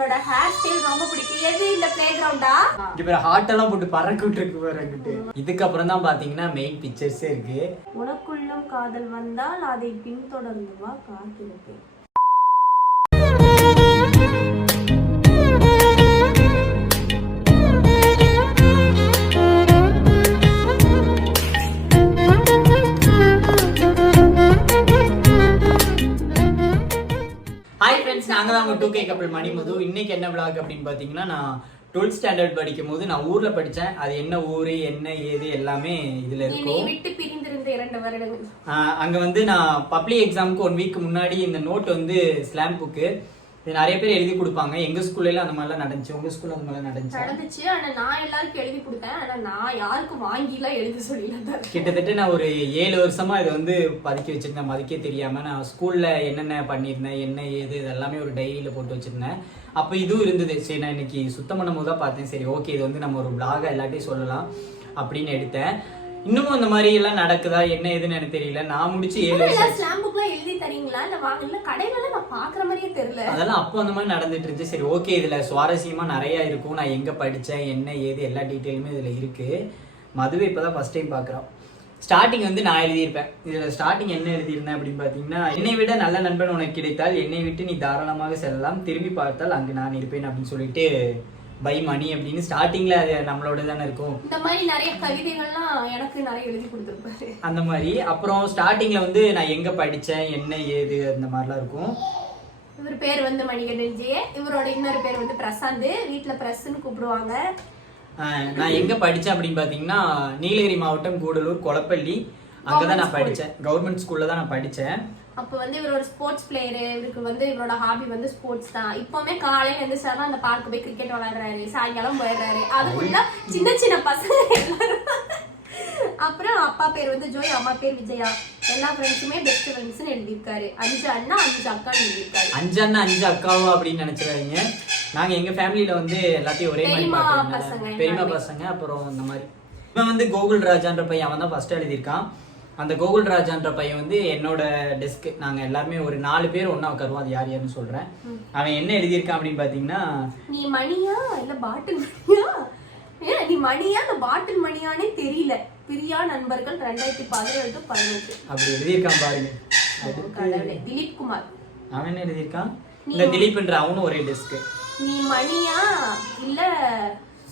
உன்னோட hair style ரொம்ப பிடிக்கும். எது இந்த பிளே கிரவுண்டா இங்க பேர் ஹார்ட் எல்லாம் போட்டு பறக்க விட்டுருக்கு பாரு அங்கிட்டு இதுக்கப்புறம் தான் பாத்தீங்கன்னா மெயின் பிக்சர்ஸே இருக்கு. உனக்குள்ளும் காதல் வந்தால் அதை பின்தொடர்ந்து வா ஹாய் ஃப்ரெண்ட்ஸ் நாங்க தான் உங்க டூ கே கப்பல் மணிமது இன்னைக்கு என்ன vlog அப்படின்னு பாத்தீங்கன்னா நான் டுவெல்த் ஸ்டாண்டர்ட் படிக்கும் போது நான் ஊர்ல படிச்சேன். அது என்ன ஊரு என்ன ஏது எல்லாமே இதுல இருக்கும். விட்டு பிரிந்திருந்த இரண்டு வருடங்கள். ஆஹ் அங்க வந்து நான் பப்ளிக் எக்ஸாமுக்கு ஒன் வீக் முன்னாடி இந்த நோட் வந்து ஸ்லாம் புக்கு இது நிறைய பேர் எழுதி கொடுப்பாங்க. எங்க ஸ்கூல்ல எல்லாம் அந்த மாதிரிலாம் நடந்துச்சு. உங்க ஸ்கூல்ல அந்த மாதிரிலாம் நடந்துச்சு? நடந்துச்சு. ஆனா நான் எல்லாருக்கும் எழுதி கொடுத்தேன். ஆனா நான் யாருக்கும் வாங்கிலாம் எழுதி சொல்லல கிட்டத்தட்ட நான் ஒரு ஏழு வருஷமா இதை வந்து பதுக்கி வச்சிருந்தேன். மதிக்கே தெரியாம நான் ஸ்கூல்ல என்னென்ன பண்ணியிருந்தேன் என்ன ஏது இதெல்லாமே ஒரு டைரியில போட்டு வச்சிருந்தேன். அப்போ இதுவும் இருந்தது. சரி நான் இன்னைக்கு சுத்தம் பண்ணும் போது தான் பார்த்தேன். சரி ஓகே இது வந்து நம்ம ஒரு பிளாக எல்லாத்தையும் சொல்லலாம் அப்படின்னு எடுத்தேன். இன்னமும் இந்த மாதிரி எல்லாம் நடக்குதா? என்ன ஏதுன்னு எனக்கு தெரியல. நான் முடிச்சு ஏழு வருஷம் எல்லாரும் ஸ்லாம் புக்லாம் எழுதி தரீங்களா? இல்ல வாங்கல கடையில நான் பாக்குற மாதிரியே தெரியல. அதெல்லாம் அப்போ அந்த மாதிரி நடந்துட்டு இருந்துச்சு. சரி ஓகே இதுல சுவாரஸ்யமா நிறைய இருக்கும். நான் எங்க படிச்சேன் என்ன ஏது எல்லா டீட்டெயிலுமே இதுல இருக்கு. மதுவை இப்பதான் ஃபர்ஸ்ட் டைம் பாக்குறோம் ஸ்டார்டிங் வந்து நான் எழுதியிருப்பேன். இதுல ஸ்டார்டிங் என்ன எழுதியிருந்தேன் அப்படின்னு பாத்தீங்கன்னா என்னை விட நல்ல நண்பன் உனக்கு கிடைத்தால் என்னை விட்டு நீ தாராளமாக செல்லலாம். திரும்பி பார்த்தால் அங்கு நான் இருப்பேன் அப்படின்னு சொல்லிட்டு பை மணி அப்படின்னு ஸ்டார்டிங்ல அது நம்மளோட தானே இருக்கும். இந்த மாதிரி நிறைய கவிதைகள்லாம் எனக்கு நிறைய எழுதி கொடுத்துருப்பாரு. அந்த மாதிரி. அப்புறம் ஸ்டார்டிங்ல வந்து நான் எங்க படிச்சேன் என்ன ஏது அந்த மாதிரிலாம் இருக்கும். இவர் பேர் வந்து மணிகண்டன் ஜே. இவரோட இன்னொரு பேர் வந்து பிரசாந்த். வீட்ல பிரஸ்ன்னு கூப்பிடுவாங்க. நான் எங்க படிச்சேன் அப்படின்னு பாத்தீங்கன்னா நீலகிரி மாவட்டம் கூடலூர் கொளப்பள்ளி. அங்கதான் நான் படிச்சேன். கவர்மெண்ட் ஸ்கூல்ல தான் நான் படிச்சேன். அப்ப வந்து இவர் ஒரு ஸ்போர்ட்ஸ் பிளேயரு இவருக்கு வந்து இவரோட ஹாபி வந்து ஸ்போர்ட்ஸ் தான். இப்பவுமே காலையில இருந்து சார் அந்த பார்க்க போய் கிரிக்கெட் விளையாடுறாரு. சாயங்காலம் போயிடுறாரு. அதுக்குள்ள சின்ன சின்ன பசங்க எல்லாரும் அப்புறம் அப்பா பேர் வந்து ஜோய் அம்மா பேர் விஜயா. எல்லா ஃப்ரெண்ட்ஸுமே பெஸ்ட் ஃப்ரெண்ட்ஸ்னு எழுதியிருக்காரு. அஞ்சு அண்ணா அஞ்சு அக்கான்னு எழுதியிருக்காரு. அஞ்சு அண்ணா அஞ்சு அக்காவோ அப்படின்னு நினைச்சிடாதீங்க. நாங்க எங்க ஃபேமிலியில வந்து எல்லாத்தையும் ஒரே மாதிரி பசங்க எல்லாமே. பசங்க அப்புறம் இந்த மாதிரி. இவன் வந்து கோகுல் ராஜான்ற பையன் அவன் தான் ஃபர்ஸ்ட் எழுதியிருக்கான். அந்த கோகுல் ராஜான்ற பையன் வந்து என்னோட டெஸ்க் நாங்க எல்லாருமே ஒரு நாலு பேர் ஒண்ணா உட்காருவோம். அது யார் யாருன்னு சொல்றேன். அவன் என்ன எழுதியிருக்கான் அப்படின்னு பாத்தீங்கன்னா நீ மணியா இல்ல பாட்டில் மணியா? ஏன் நீ மணியா இல்ல பாட்டில் மணியானே தெரியல. பிரியா நண்பர்கள் ரெண்டாயிரத்தி பதினேழு to பதினெட்டு. அப்படி எழுதியிருக்கான் பாருங்க. திலீப் குமார். அவன் என்ன எழுதியிருக்கான்? இந்த திலீப்ன்ற அவனும் ஒரே டெஸ்க் நீ மணியா இல்ல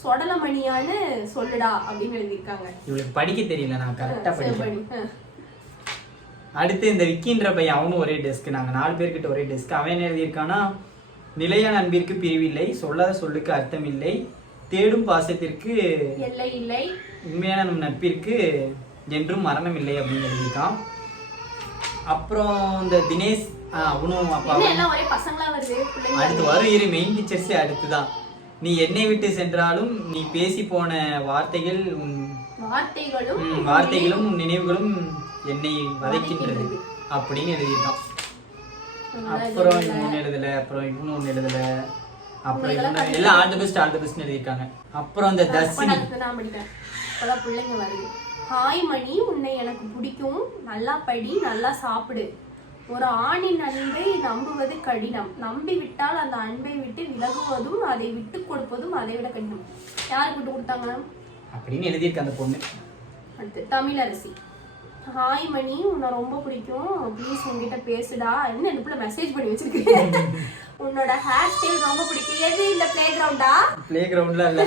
சொடல மணியான்னு சொல்லுடா அப்படின்னு எழுதியிருக்காங்க. இவளுக்கு படிக்க தெரியல நான் கரெக்டா படிக்கிறேன். ஆ. அடுத்து இந்த விக்கின்ற பையன் அவனும் ஒரே டெஸ்க் நாங்க நாலு பேர்கிட்ட ஒரே டெஸ்க் அவன் என்ன எழுதியிருக்கானா நிலையான அன்பிற்கு பிரிவில்லை சொல்லாத சொல்லுக்கு அர்த்தம் இல்லை தேடும் பாசத்திற்கு எல்லை இல்லை. உண்மையான நம் நட்பிற்கு என்றும் மரணம் இல்லை அப்படின்னு எழுதியிருக்கான். அப்புறம் இந்த தினேஷ் அவனும் அப்பா அடுத்து வரும் இரு மெயின் பிக்சர்ஸே அடுத்துதான். நீ என்னை விட்டு சென்றாலும் நீ பேசி போன வார்த்தைகள் வார்த்தைகளும் வார்த்தைகளும் உன் நினைவுகளும் என்னை வதைக்கின்றது. அப்படின்னு எழுதியிருக்கான் அப்புறம் இவனு எழுதல அப்புறம் இவனு ஒண்ணு எழுதல அப்புறம் இவனு எல்லாம் all the best all the best எழுதியிருக்காங்க. அப்புறம் படிக்கிறேன் அப்பதான் பிள்ளைங்க வருது. ஹாய் மணி உன்னை எனக்கு பிடிக்கும். நல்லா படி நல்லா சாப்பிடு. ஒரு ஆணின் அன்பை நம்புவது கடினம். நம்பி விட்டால் அந்த அன்பை விட்டு விலகுவதும் அதை விட்டு கொடுப்பதும் அதை விட கடினம். யார் விட்டு கொடுத்தாங்க? அப்படின்னு எழுதியிருக்க அந்த பொண்ணு. அடுத்து தமிழரசி. ஹாய் மணி. உன்னை ரொம்ப பிடிக்கும். ப்ளீஸ் உன்கிட்ட பேசுடா. என்ன பிள்ளை மெசேஜ் பண்ணி வச்சிருக்கேன் உன்னோட ஹேர் ஸ்டைல் ரொம்ப பிடிக்கும். எது இந்த பிளே கிரவுண்டா பிளே கிரவுண்ட்ல இல்ல.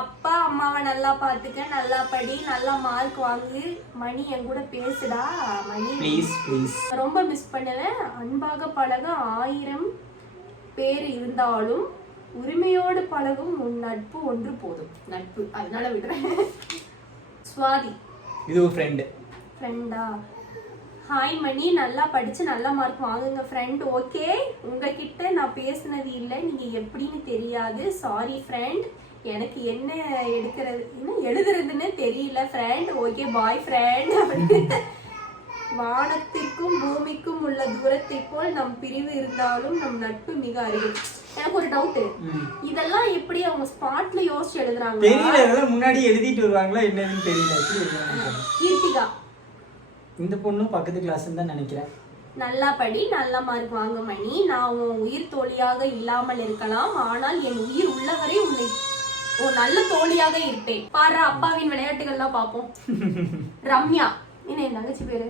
அப்பா அம்மாவை நல்லா பாத்துக்க நல்லா படி நல்லா மார்க் வாங்கு. மணி என் கூட பேசுடா மணி. ப்ளீஸ் ப்ளீஸ் ரொம்ப மிஸ் பண்ணுவேன். அன்பாக பழக ஆயிரம் பேர் இருந்தாலும் உரிமையோடு பழகும் உன் நட்பு ஒன்று போதும். நட்பு. அதனால விடுறேன். சுவாதி. இது ஒரு ஃப்ரெண்டு ஃப்ரெண்டா ஹாய் மணி. நல்லா படிச்சு நல்ல மார்க் வாங்குங்க ஃப்ரெண்ட் ஓகே உங்ககிட்ட நான் பேசுனது இல்லை. நீங்க எப்படின்னு தெரியாது. சாரி ஃப்ரெண்ட் எனக்கு என்ன எடுக்கிறது என்ன எழுதுறதுன்னு தெரியல ஃப்ரெண்ட் ஓகே பாய் ஃப்ரெண்ட் வானத்திற்கும் பூமிக்கும் உள்ள தூரத்தை போல் நம் பிரிவு இருந்தாலும் நம் நட்பு மிக அருகில். எனக்கு ஒரு டவுட் இதெல்லாம் எப்படி அவங்க ஸ்பாட்ல யோசிச்சு எழுதுறாங்க தெரியல. முன்னாடி எழுதிட்டு வருவாங்களா? என்னன்னு தெரியல. கீர்த்திகா. இந்த பொண்ணும் பக்கத்து கிளாஸ்ன்னு தான் நினைக்கிறேன். நல்லா படி நல்ல மார்க் வாங்க மணி. நான் உன் உயிர் தோழியாக இல்லாமல் இருக்கலாம் ஆனால் என் உயிர் உள்ளவரை உன்னை உன் நல்ல தோழியாக இருப்பேன். பாரு அப்பாவின் விளையாட்டுகள்லாம் பார்ப்போம். ரம்யா என்ன என் தங்கச்சி பேரு?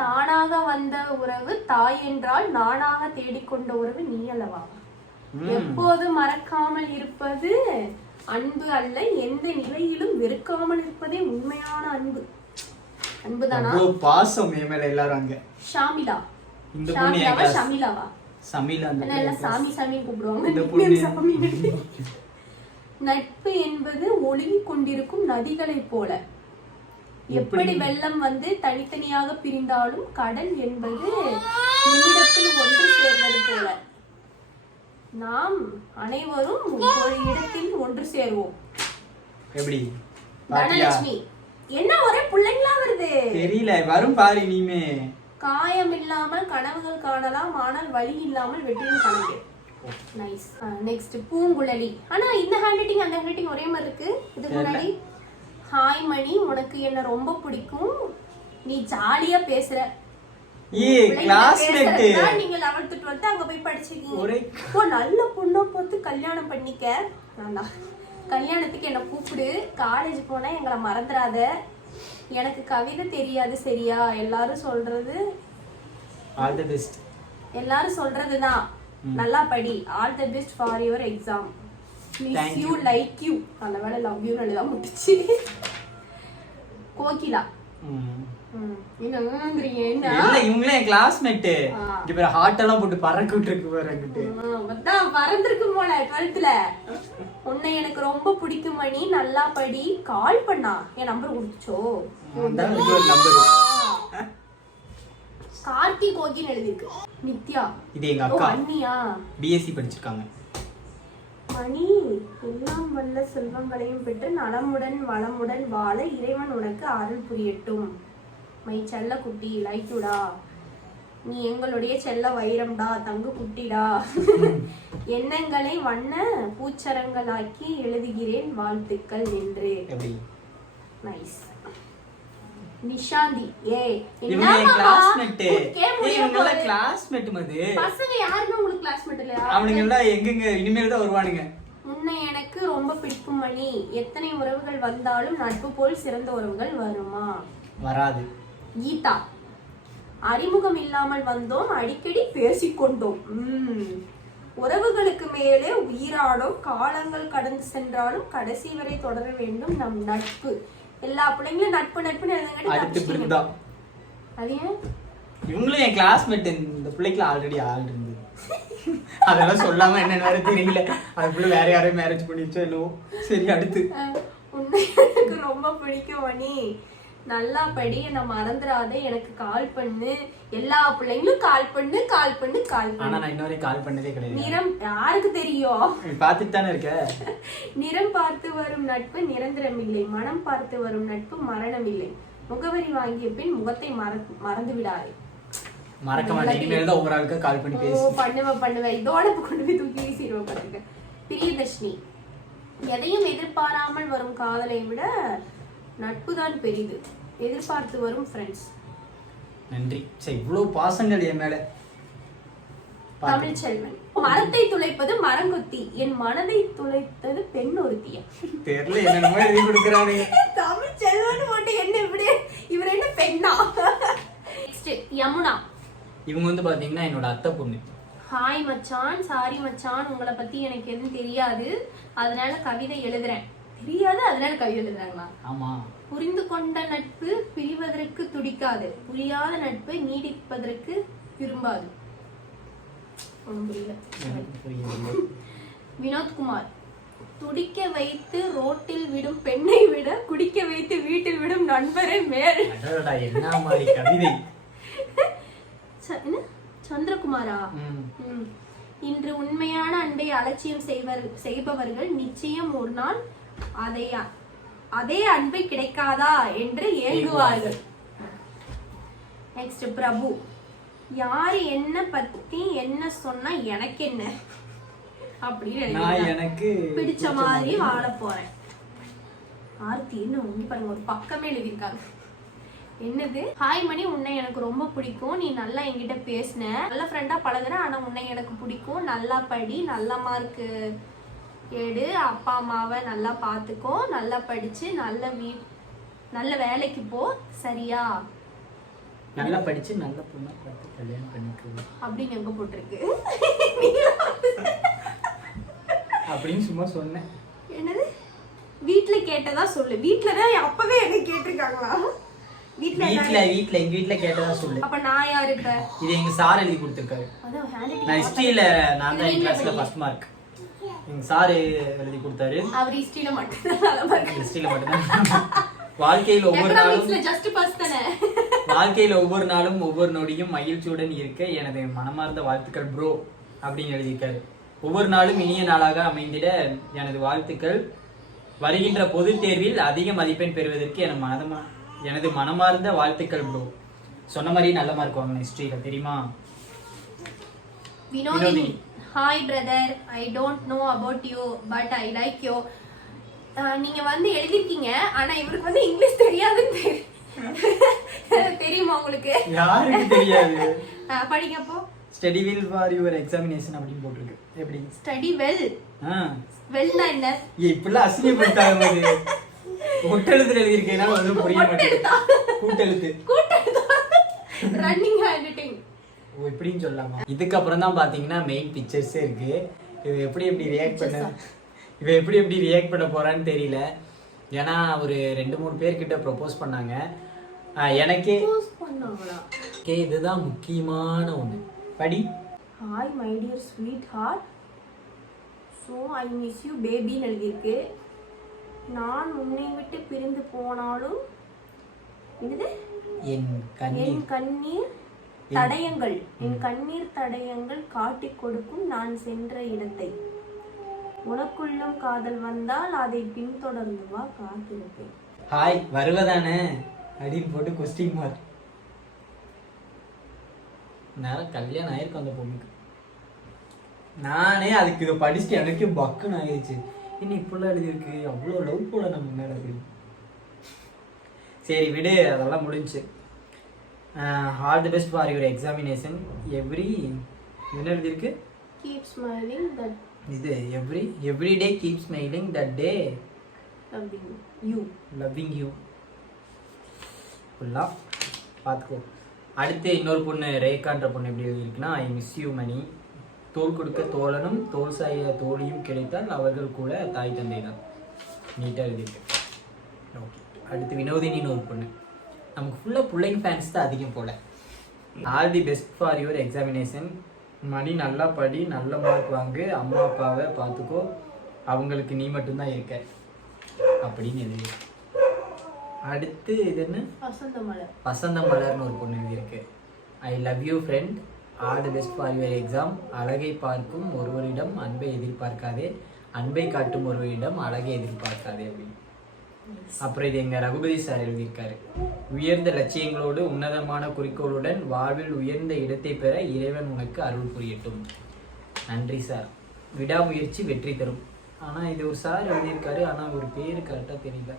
தானாக வந்த உறவு தாய் என்றால் நானாக தேடிக்கொண்ட உறவு நீ அல்லவா. எப்போது மறக்காமல் இருப்பது அன்பு அல்ல எந்த நிலையிலும் வெறுக்காமல் இருப்பதே உண்மையான அன்பு. அன்புதானா? பாசம் என் மேல எல்லாரும் அங்க. ஷாமிலா. இந்த பொண்ணு என் ஷாமிலாவா? சமையல் அந்த எல்லாம் சாமி சாமின்னு கூப்பிடுவாங்க. இந்த பொண்ணு. சாமி. நட்பு என்பது ஒழுகிக் கொண்டிருக்கும் நதிகளைப் போல. எப்படி? வெள்ளம் வந்து தனித்தனியாக பிரிந்தாலும் கடல் என்பது நிமிடத்தில் ஒன்று சேர்வது போல. நாம் அனைவரும் ஒரு இடத்தில் ஒன்று சேருவோம். எப்படி? தனலட்சுமி. என்ன ஒரே பிள்ளைங்களா வருது? தெரியல வரும் பாரு இனிமே. காயம் இல்லாமல் கனவுகள் காணலாம் ஆனால் வலி இல்லாமல் வெற்றியும் காணலாம் நைஸ் நெக்ஸ்ட் பூங்குழலி. ஆனா இந்த ஹேண்ட் ரைட்டிங் அந்த ஹேண்ட் ரைட்டிங் ஒரே மாதிரி இருக்கு. இதுக்கு முன்னாடி ஹாய் மணி. உனக்கு என்ன ரொம்ப பிடிக்கும்? நீ ஜாலியா பேசுற. ஏ கிளாஸ்மேட் நீங்க 11th 12th அங்க போய் படிச்சிருக்கீங்க. ஒரே நல்ல பொண்ணா பார்த்து கல்யாணம் பண்ணிக்க. வேண்டாம் கல்யாணத்துக்கு என்ன கூப்பிடு. காலேஜ் போனா எங்களை மறந்துடாத எனக்கு கவிதை தெரியாது சரியா? எல்லாரும் சொல்றது ஆல் தி பெஸ்ட் எல்லாரும் சொல்றதுதான் நல்லா படி. All the best for your exam miss you like you நல்ல வேலை லவ் யூ தான் முட்டுச்சு கோகிலா. ம். என்ன ங்கறீங்க, என்ன? இல்ல இவங்களே என் கிளாஸ்மேட் ஆ. இங்க பேர் ஹார்ட் எல்லாம் போட்டு பறக்க விட்டுருக்கு பாரு அங்கிட்டு ஆ, அதான் பறந்திருக்கு போல டுவெல்த்ல உன்னை எனக்கு ரொம்ப பிடிக்கும் மணி. நல்லா படி. கால் பண்ணா. என் நம்பர் கொடுத்துச்சோ? கார்த்தி கோகின்னு எழுதிருக்கு நித்யா. இது எங்க ஓ அக்கா அண்ணியா பிஎஸ்சி படிச்சிருக்காங்க. மணி எல்லாம் வல்ல செல்வங்களையும் பெற்று நலமுடன் வளமுடன் வாழ இறைவன் உனக்கு அருள் புரியட்டும். மை செல்ல குட்டி லைட்டுடா. நீ எங்களுடைய செல்ல வைரம்டா தங்கு குட்டிடா. எண்ணங்களை வண்ண பூச்சரங்களாக்கி எழுதுகிறேன் வாழ்த்துக்கள் என்று நைஸ் நிஷாந்தி ஏ கிளாஸ்மேட் மது. பசங்க யாருமே உங்களுக்கு கிளாஸ்மேட் இல்லையா? அவனுங்க எல்லாம் எங்கெங்க? இனிமேல் தான் வருவானுங்க. உன்னை எனக்கு ரொம்ப பிடிக்கும் மணி. எத்தனை உறவுகள் வந்தாலும் நட்பு போல் சிறந்த உறவுகள் வருமா? வராது. கீதா. அறிமுகம் இல்லாமல் வந்தோம் அடிக்கடி பேசிக்கொண்டோம். உம் உறவுகளுக்கு மேலே உயிராடும் காலங்கள் கடந்து சென்றாலும் கடைசி வரை தொடர வேண்டும் நம் நட்பு. எல்லா பிள்ளைங்களும் நட்பு நட்புன்னு எழுதுங்காட்டி அடுத்து தப்பிச்சிட்டீங்க. பிருந்தா. அது ஏன்? இவங்களும் என் கிளாஸ்மேட் இந்த பிள்ளைக்கு ஆல்ரெடி ஆள் இருந்தது. அதெல்லாம் சொல்லாம என்னன்னு வேற தெரியல. அதுக்குள்ள வேற யாரையும் மேரேஜ் பண்ணிச்சோ என்னவோ. சரி அடுத்து. அஹ், உன்னை எனக்கு ரொம்ப பிடிக்கும் மணி. நல்லா படி என்னை மறந்துடாத எனக்கு கால் பண்ணு. எல்லா பிள்ளைங்களும் கால் பண்ணு கால் பண்ணு கால் ஆனா பண்ணு நான் இன்ன வரைக்கும் கால் பண்ணதே கிடையாது. நிறம் யாருக்கு தெரியும்? பார்த்துட்டு தானே இருக்க? நிறம் பார்த்து வரும் நட்பு நிரந்தரமில்லை மனம் பார்த்து வரும் நட்பு மரணமில்லை முகவரி வாங்கிய பின் முகத்தை மற மறந்து விடாதே. மறக்க மாட்டேன். ஒவ்வொரு ஆளுக்கு கால் பண்ணி பேசு பண்ணுவேன் பண்ணுவேன் இதோட கொண்டு போய் தூக்கி வீசிடுவேன் பாருங்க பிரியதர்ஷினி எதையும் எதிர்பாராமல் வரும் காதலை விட நட்பு தான் பெரிது. எதிர்பார்த்து வரும் ஃப்ரெண்ட்ஸ் நன்றி. சரி இவ்வளவு பாசங்கள் என் மேல. பாத்து. தமிழ் செல்வன் மரத்தை துளைப்பது மரங்கொத்தி என் மனதை துளைத்தது பெண் ஒருத்திய? தெரியல என்னென்னமோ எழுதி கொடுக்குறானுங்க தமிழ் செல்வன் போட்டு என்ன இப்படி இவர் என்ன பெண்ணா? நெக்ஸ்ட் யமுனா. இவங்க வந்து பாத்தீங்கன்னா என்னோட அத்தை பொண்ணு. ஹாய் மச்சான் சாரி மச்சான் உங்களை பத்தி எனக்கு எதுவும் தெரியாது. அதனால கவிதை எழுதுறேன். தெரியாது அதனால கவிதை எழுதுறாங்களா? ஆமா. புரிந்து கொண்ட நட்பு பிரிவதற்கு துடிக்காது. புரியாத நட்பு நீடிப்பதற்கு விரும்பாது. வினோத்குமார் துடிக்க வைத்து ரோட்டில் விடும் பெண்ணை விட குடிக்க வைத்து வீட்டில் விடும் நண்பரே மேல்? சந்திரகுமாரா. இன்று உண்மையான அன்பை அலட்சியம் செய்வர் செய்பவர்கள் நிச்சயம் ஒரு நாள் அதை அதே அன்பை கிடைக்காதா என்று ஏங்குவார்கள். நெக்ஸ்ட் பிரபு. யாரு என்ன பத்தி என்ன சொன்னா எனக்கு என்ன அப்படின்னு. எனக்கு பிடிச்ச மாதிரி வாழ போறேன். ஆர்த்தி இன்னும் இங்க பாருங்க ஒரு பக்கமே எழுதியிருக்காங்க. என்னது? ஹாய் மணி உன்னை எனக்கு ரொம்ப பிடிக்கும். நீ நல்லா என்கிட்ட பேசின. நல்ல ஃப்ரெண்டா பழகுற ஆனா உன்னை எனக்கு பிடிக்கும். நல்லா படி நல்ல மார்க்கு எடு அப்பா அம்மாவை நல்லா பார்த்துக்கோ நல்லா படிச்சு நல்ல வீ நல்ல வேலைக்கு போ சரியா? நல்லா படிச்சு நல்ல பொண்ணா பார்த்து கல்யாணம் பண்ணிக்குவோம் அப்படின்னு எங்க போட்டிருக்கு? அப்படின்னு சும்மா சொன்னேன். என்னது? வீட்ல கேட்டதா சொல்லு. வீட்ல தான் அப்பவே என்ன கேட்டிருக்காங்களா? வீட்ல வீட்ல வீட்ல எங்க வீட்ல கேட்டதா சொல்லு. அப்ப நான் யாரு இப்ப? இது எங்க சார் எழுதி கொடுத்துருக்காரு. நான் ஹிஸ்டரியில நான் தான் கிளாஸ்ல ஃபர்ஸ்ட் மார்க் எங்க சார் எழுதி கொடுத்தாரு. அவர் ஹிஸ்டரியில மட்டும்தான். ஹிஸ்டரியில மட்டும்தான். வாழ்க்கையில் ஒவ்வொரு நாளும் ஜஸ்ட் பாஸ் தானே. வாழ்க்கையில ஒவ்வொரு நாளும் ஒவ்வொரு நொடியும் மகிழ்ச்சியுடன் இருக்க எனது மனமார்ந்த வாழ்த்துக்கள் ப்ரோ அப்படின்னு எழுதியிருக்காரு. ஒவ்வொரு நாளும் இனிய நாளாக அமைந்திட எனது வாழ்த்துக்கள். வருகின்ற பொதுத் தேர்வில் அதிக மதிப்பெண் பெறுவதற்கு எனது மனதமா எனது மனமார்ந்த வாழ்த்துக்கள் ப்ரோ சொன்ன மாதிரியே நல்ல மார்க் வாங்கினேன் ஹிஸ்டரியில தெரியுமா? Vinodhini. Hi brother I don't know about you but I like you நீங்க வந்து எழுதிருக்கீங்க ஆனா இவருக்கு வந்து இங்கிலீஷ் தெரியாதுன்னு தெரி- தெரியுமா உங்களுக்கு? யாருக்கு தெரியாது? Ah, படிக்கப்போ study well for your examination அப்படின்னு போட்டிருக்கு. எப்படி? ஸ்டடி வெல் ஆ. வெல்னா என்ன? ஏய், இப்படிலாம் அசிங்கப்படுத்தாங்க ஒட்டெழுத்துல எழுதியிருக்கேன்னா ஒன்றும் புரிய மாட்டேங்குது. கூட்டெழுத்து. ரன்னிங் ஹேண்ட் ரைட்டிங் ஓ இப்படின்னு சொல்லலாமா இதுக்கப்புறம் தான் பாத்தீங்கன்னா மெயின் பிக்சர்ஸே இருக்கு. இவ எப்படி எப்படி ரியாக்ட் பண்ண இவ எப்படி எப்படி ரியாக்ட் பண்ண போறான்னு தெரியல. ஏன்னா ஒரு ரெண்டு மூணு பேர்கிட்ட ப்ரொபோஸ் பண்ணாங்க. எனக்கே கே இதுதான் முக்கியமான ஒண்ணு. படி. Hi my dear sweetheart so I miss you பேபின்னு எழுதியிருக்கு. நான் உன்னை விட்டு பிரிந்து போனாலும் என்னது? என் கண்ணீர்? தடயங்கள் என் கண்ணீர் தடயங்கள் காட்டிக் கொடுக்கும் நான் சென்ற இடத்தை. உனக்குள்ளும் காதல் வந்தால் அதை பின்தொடர்ந்து வா காத்திருப்பேன். ஹாய் வருவதானே அப்படின்னு போட்டு கொஸ்டின் மார்க் நேரம் கல்யாணம் ஆயிருக்கு அந்த பொண்ணுக்கு. நானே அதுக்கு இதை படிச்சுட்டு எனக்கு பக்குன்னு ஆகிடுச்சு இன்னும் இப்படிலாம் எழுதியிருக்கு? அவ்வளோ லவ் போல நம்ம மேலே சரி விடு அதெல்லாம் முடிஞ்சு all the best for your examination every என்ன எழுதியிருக்கு? கீப் ஸ்மைலிங் தட் இது every every day keep smiling that day loving you loving you ஃபுல்லாக பார்த்துக்கோ. அடுத்து இன்னொரு பொண்ணு ரேகான்ற பொண்ணு எப்படி இருக்குன்னா ஐ மிஸ் யூ மணி தோல் கொடுக்க தோழனும் தோல் சாய தோழியும் கிடைத்தால் அவர்கள் கூட தாய் தந்தை தான் நீட்டாக எழுதியிருக்கு. ஓகே அடுத்து வினோதினின்னு ஒரு பொண்ணு. நமக்கு ஃபுல்லாக பிள்ளைங்க ஃபேன்ஸ் தான் அதிகம் போல. All the best for your examination Mani நல்லா படி நல்ல மார்க் வாங்கு அம்மா அப்பாவை பார்த்துக்கோ. அவங்களுக்கு நீ மட்டும்தான் இருக்க. அப்படின்னு எழுதி. அடுத்து இது என்ன? வசந்த மலர் வசந்த மலர்னு ஒரு பொண்ணு எழுதியிருக்கு. I love you friend all the best for your exam அழகை பார்க்கும் ஒருவரிடம் அன்பை எதிர்பார்க்காதே. அன்பை காட்டும் ஒருவரிடம் அழகை எதிர்பார்க்காதே அப்படின்னு. அப்புறம் இது எங்க ரகுபதி சார் எழுதியிருக்காரு. உயர்ந்த லட்சியங்களோடு உன்னதமான குறிக்கோளுடன் வாழ்வில் உயர்ந்த இடத்தை பெற இறைவன் உனக்கு அருள் புரியட்டும். நன்றி சார். விடாமுயற்சி வெற்றி தரும். ஆனா இது ஒரு சார் எழுதியிருக்காரு ஆனா ஒரு பேர் கரெக்டா தெரியல.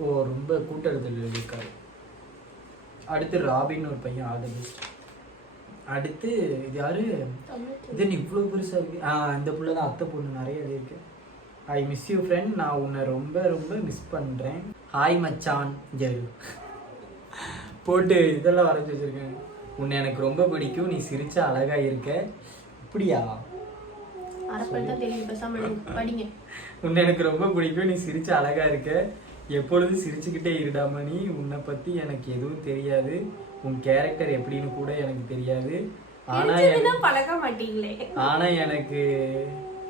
ஓ ரொம்ப கூட்டெழுதல் எழுதியிருக்காரு. அடுத்து ராபின் ஒரு பையன் ஆல் தி பெஸ்ட். அடுத்து இது யாரு? இது இவ்வளோ பெருசா இருக்கு ஆ இந்த புள்ள தான் அத்தை பொண்ணு நிறைய எழுதியிருக்கு. ஐ மிஸ் யூ ஃப்ரெண்ட் நான் உன்னை ரொம்ப ரொம்ப மிஸ் பண்ணுறேன் ஹாய் மச்சான் ஜெரு போட்டு இதெல்லாம் வரைஞ்சி வச்சிருக்கேன். உன்னை எனக்கு ரொம்ப பிடிக்கும். நீ சிரிச்சா அழகா இருக்க. இப்படியா? உன்னை எனக்கு ரொம்ப பிடிக்கும். நீ சிரிச்சா அழகா இருக்க. எப்பொழுதும் சிரிச்சுக்கிட்டே இருடாம நீ உன்னை பத்தி எனக்கு எதுவும் தெரியாது. உன் கேரக்டர் எப்படின்னு கூட எனக்கு தெரியாது. ஆனா எனக்கு தெரிஞ்சதுன்னா பழக மாட்டீங்களே. ஆனா எனக்கு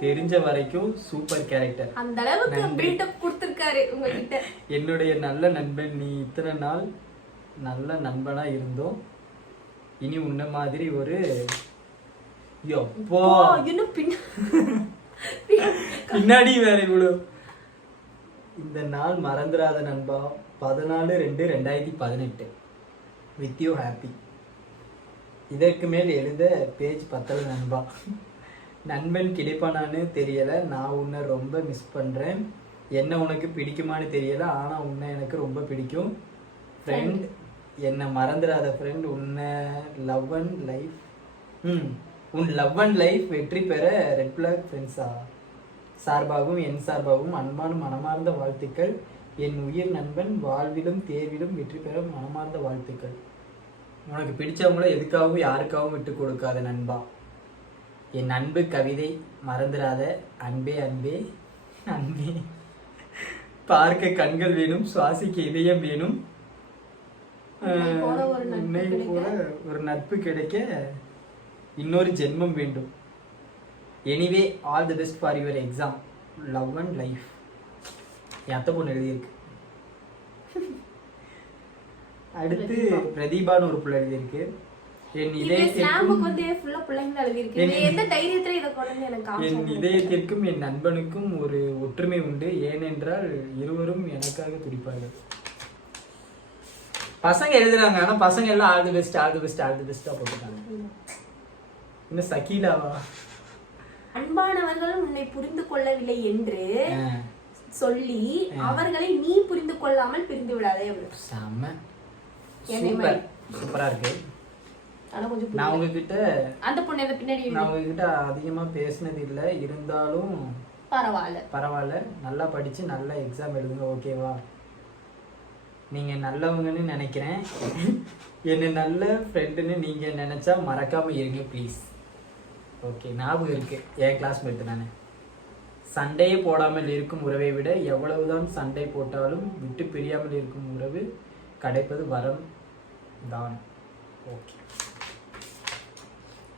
தெரிஞ்ச வரைக்கும் சூப்பர் கேரக்டர் அந்த அளவுக்கு. பில்டப் கொடுத்திருக்காரு உங்ககிட்ட. என்னுடைய நல்ல நண்பன் நீ இத்தனை நாள் நல்ல நண்பனா இருந்தோம். இனி உன்ன மாதிரி ஒரு எப்போ? பின்னாடி வேற இவ்வளோ இந்த நாள் மறந்துடாத நண்பா. பதினாலு ரெண்டு ரெண்டாயிரத்தி பதினெட்டு. வித் யூ ஹாப்பி இதற்கு மேல் எழுத பேஜ் பத்தல நண்பா. நண்பன் கிளிப்பானான்னு தெரியலை. நான் உன்னை ரொம்ப மிஸ் பண்ணுறேன் என்ன உனக்கு பிடிக்குமான்னு தெரியலை. ஆனால் உன்னை எனக்கு ரொம்ப பிடிக்கும். ஃப்ரெண்ட் என்னை மறந்துடாத ஃப்ரெண்ட் உன்னை லவ் அண்ட் லைஃப் ம் உன் லவ் அண்ட் லைஃப் வெற்றி பெற ரெட் பிளாக் ஃப்ரெண்ட்ஸா சார்பாகவும் என் சார்பாகவும் அன்பான மனமார்ந்த வாழ்த்துக்கள். என் உயிர் நண்பன் வாழ்விலும் தேர்விலும் வெற்றி பெற மனமார்ந்த வாழ்த்துக்கள். உனக்கு பிடிச்சவங்கள எதுக்காகவும் யாருக்காகவும் விட்டு கொடுக்காத நண்பா? என் அன்பு கவிதை மறந்துடாத அன்பே அன்பே அன்பே. பார்க்க கண்கள் வேணும் சுவாசிக்க இதயம் வேணும். உன்னை போல ஒரு நட்பு கிடைக்க. இன்னொரு ஜென்மம் வேண்டும். Anyway all the best for your exam love and life என் அத்தை பொண்ணு எழுதியிருக்கு. அடுத்து பிரதீபா. பிரதீபான்னு ஒரு புள்ள எழுதியிருக்கு. என் இதயத்திற்கும் என் நண்பனுக்கும் ஒரு ஒற்றுமை உண்டு. ஏனென்றால் இருவரும் எனக்காக துடிப்பார்கள். பசங்க எழுதுறாங்க. ஆனா பசங்க எல்லாம் all the best all the best all the பெஸ்டா போட்டுருக்காங்க இன்னும் சக்கீலாவா அன்பானவர்கள் உன்னை புரிந்து கொள்ளவில்லை என்று சொல்லி அவர்களை நீ புரிந்து கொள்ளாமல் பிரிந்து விடாதே அவரு. என்னை சூப்பரா இருக்கு. ஆனா கொஞ்சம் நான். உங்ககிட்ட அந்த பொண்ணு எதை பின்னாடி நான் உங்ககிட்ட அதிகமா பேசினது இல்லை. இருந்தாலும் பரவாயில்ல. பரவாயில்ல. நல்லா படிச்சு நல்லா எக்ஸாம் எழுதுங்க ஓகேவா நீங்க நல்லவங்கன்னு நினைக்கிறேன். என்ன நல்ல ஃப்ரெண்டுன்னு நீங்க நினைச்சா மறக்காம இருங்க ப்ளீஸ் ஓகே ஞாபகம் இருக்கு. என் கிளாஸ்மேட் தானே. சண்டையே போடாமல் இருக்கும் உறவை விட எவ்வளவுதான் சண்டை போட்டாலும் விட்டு பிரியாமல் இருக்கும் உறவு கிடைப்பது வரம் தான். ஓகே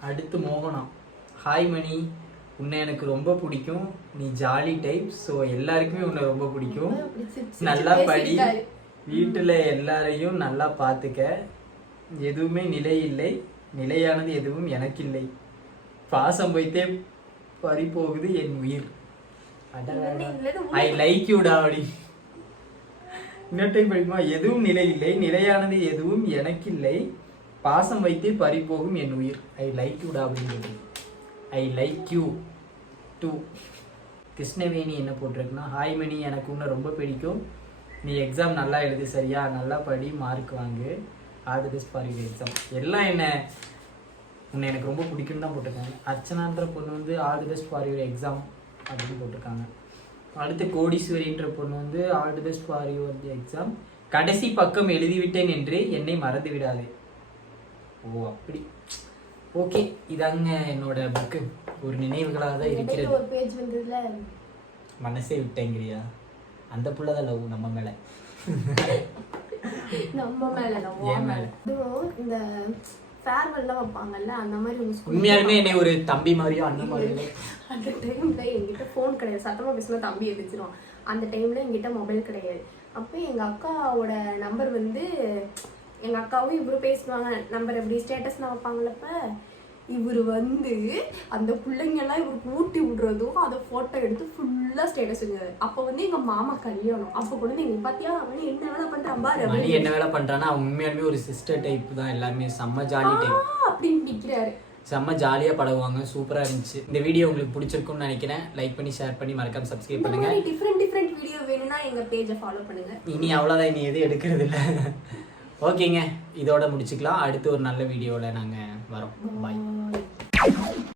அடுத்து மோகனா. ஹாய் மணி. உன்னை எனக்கு ரொம்ப பிடிக்கும். நீ ஜாலி டைப் ஸோ எல்லாருக்குமே உன்னை ரொம்ப பிடிக்கும். நல்லா படி. வீட்டில் எல்லாரையும் நல்லா பார்த்துக்க எதுவுமே நிலை இல்லை. நிலையானது எதுவும் எனக்கில்லை பாசம் வைத்தே பறி போகுது என் உயிர். ஐ லைக் யூடா அப்படி இன்னொரு டைம் படிக்குமா எதுவும் நிலை இல்லை. நிலையானது எதுவும் எனக்கில்லை பாசம் வைத்தே பறி போகும் என் உயிர். ஐ லைக் யூடா அப்படின்னு I like you too Krishnaveni என்ன போட்டிருக்குன்னா ஹாய் மணி எனக்கு இன்னும் ரொம்ப பிடிக்கும். நீ எக்ஸாம் நல்லா எழுது சரியா? நல்லா படி மார்க் வாங்கு. All the best for your exam எல்லாம் என்ன உன்னை எனக்கு ரொம்ப பிடிக்கும்னு தான் போட்டிருக்காங்க. அர்ச்சனான்ற பொண்ணு வந்து all the best for your exam அப்படின்னு போட்டிருக்காங்க. அடுத்து கோடீஸ்வரின்ற பொண்ணு வந்து all the best for your exam கடைசி பக்கம் எழுதிவிட்டேன் என்று என்னை மறந்து விடாது ஓ அப்படி. ஓகே இதாங்க என்னோட புக்கு ஒரு நினைவுகளாக தான் இருக்கிறது. ஒரு பேஜ் வந்ததுல. மனசே விட்டேங்கிறியா? அந்த புள்ள தான் லவ் நம்ம மேல. நம்ம மேல நம்ம என் மேல. இந்த ஃபேர்வெல்லாம் வைப்பாங்கல்ல அந்த மாதிரி உண்மையாலுமே என்னை ஒரு தம்பி மாதிரியோ அண்ணன் மாதிரியோ. அந்த டைம்ல என்கிட்ட ஃபோன் கிடையாது. சத்தமா பேசும்போது தம்பி எதிர்ச்சிரும் அந்த டைம்ல என்கிட்ட மொபைல் கிடையாது. அப்போ எங்க அக்காவோட நம்பர் வந்து எங்க அக்காவும் இவரும் பேசுவாங்க. நம்பர் எப்படி ஸ்டேட்டஸ் வைப்பாங்களப்ப? இவர் வந்து அந்த பிள்ளைங்க எல்லாம் இவருக்கு ஊட்டி விடுறதும் அதை போட்டோ எடுத்து ஃபுல்லா ஸ்டேட்டஸ் வச்சாரு அப்போ வந்து எங்க மாமா கல்யாணம். அப்போ கூட வந்து எங்க பாத்தியா அவன் என்ன வேலை பண்றான் பாரு என்ன வேலை பண்றான்னா அவன் உண்மையாலுமே ஒரு சிஸ்டர் டைப் தான் எல்லாருமே செம்ம ஜாலி டைப் அப்படின்னு நிக்கிறாரு. செம்ம ஜாலியாக பழகுவாங்க. சூப்பராக இருந்துச்சு. இந்த வீடியோ உங்களுக்கு பிடிச்சிருக்கும்னு நினைக்கிறேன். லைக் பண்ணி ஷேர் பண்ணி மறக்காம சப்ஸ்கிரைப் பண்ணுங்க. டிஃப்ரெண்ட் டிஃப்ரெண்ட் வீடியோ வேணும்னா எங்க பேஜை ஃபாலோ பண்ணுங்க. இனி அவ்வளோதான் இனி எதுவும் எடுக்கிறது இல்லை. ஓகேங்க இதோட முடிச்சுக்கலாம். அடுத்து ஒரு நல்ல வீடியோவில் நாங்கள் வரோம். பாய்